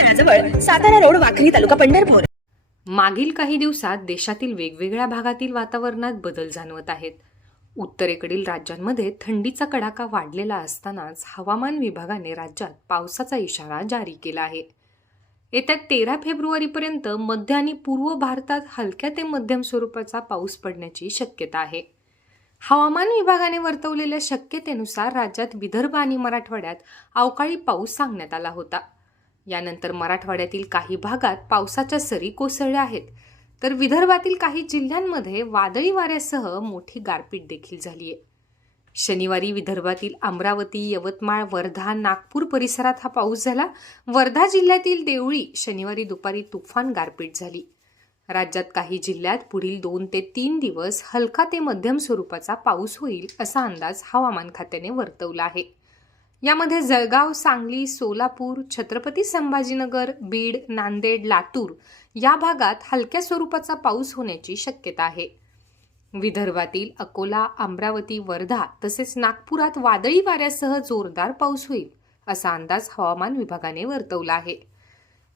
तळाजवळ Satara road Wakhari तालुका पंढरपूर. मागील काही दिवसात देशातील वेगवेगळ्या भागातील वातावरणात बदल जाणवत आहेत. उत्तरेकडील राज्यांमध्ये थंडीचा कडाका वाढलेला असतानाच हवामान विभागाने राज्यात पावसाचा इशारा जारी केला आहे. येत्या तेरा फेब्रुवारीपर्यंत मध्य आणि पूर्व भारतात हलक्या ते मध्यम स्वरूपाचा पाऊस पडण्याची शक्यता आहे. हवामान विभागाने वर्तवलेल्या शक्यतेनुसार राज्यात विदर्भ आणि मराठवाड्यात अवकाळी पाऊस सांगण्यात आला होता. यानंतर मराठवाड्यातील काही भागात पावसाच्या सरी कोसळल्या आहेत. तर विदर्भातील काही जिल्ह्यांमध्ये वादळी वाऱ्यासह मोठी गारपीट देखील झाली आहे. शनिवारी विदर्भातील अमरावती यवतमाळ वर्धा नागपूर परिसरात हा पाऊस झाला. वर्धा जिल्ह्यातील देवळी शनिवारी दुपारी तुफान गारपीट झाली. राज्यात काही जिल्ह्यात पुढील दोन ते तीन दिवस हलका ते मध्यम स्वरूपाचा पाऊस होईल असा अंदाज हवामान खात्याने वर्तवला आहे. यामध्ये जळगाव सांगली सोलापूर छत्रपती संभाजीनगर बीड नांदेड लातूर या भागात हलक्या स्वरूपाचा पाऊस होण्याची शक्यता आहे. विदर्भातील अकोला अमरावती वर्धा तसेच नागपुरात वादळी वाऱ्यासह जोरदार पाऊस होईल असा अंदाज हवामान विभागाने वर्तवला आहे.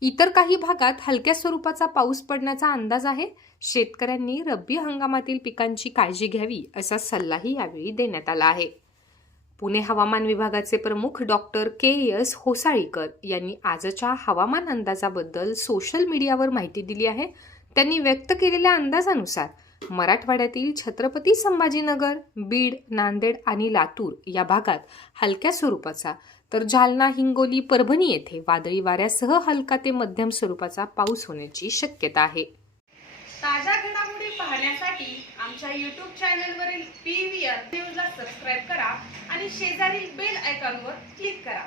इतर काही भागात हलक्या स्वरूपाचा पाऊस पडण्याचा अंदाज आहे. शेतकऱ्यांनी रब्बी हंगामातील पिकांची काळजी घ्यावी असा सल्लाही यावेळी देण्यात आला आहे. पुणे हवामान विभागाचे प्रमुख डॉक्टर के एस होसाळीकर यांनी आजच्या हवामान अंदाजाबद्दल सोशल मीडियावर माहिती दिली आहे. त्यांनी व्यक्त केलेल्या अंदाजानुसार मराठवाड्यातील छत्रपती संभाजीनगर बीड नांदेड आणि लातूर या भागात हलक्या स्वरूपाचा तर जालना हिंगोली परभणी येथे वादळी वाऱ्यासह हलका ते मध्यम स्वरूपाचा पाऊस होण्याची शक्यता आहे. ताज्या घडामोडी पाहण्यासाठी आमच्या यूट्यूब चॅनलवरील पी व्ही आर न्यूजला सबस्क्राईब करा आणि शेजारील बेल आयकॉनवर क्लिक करा.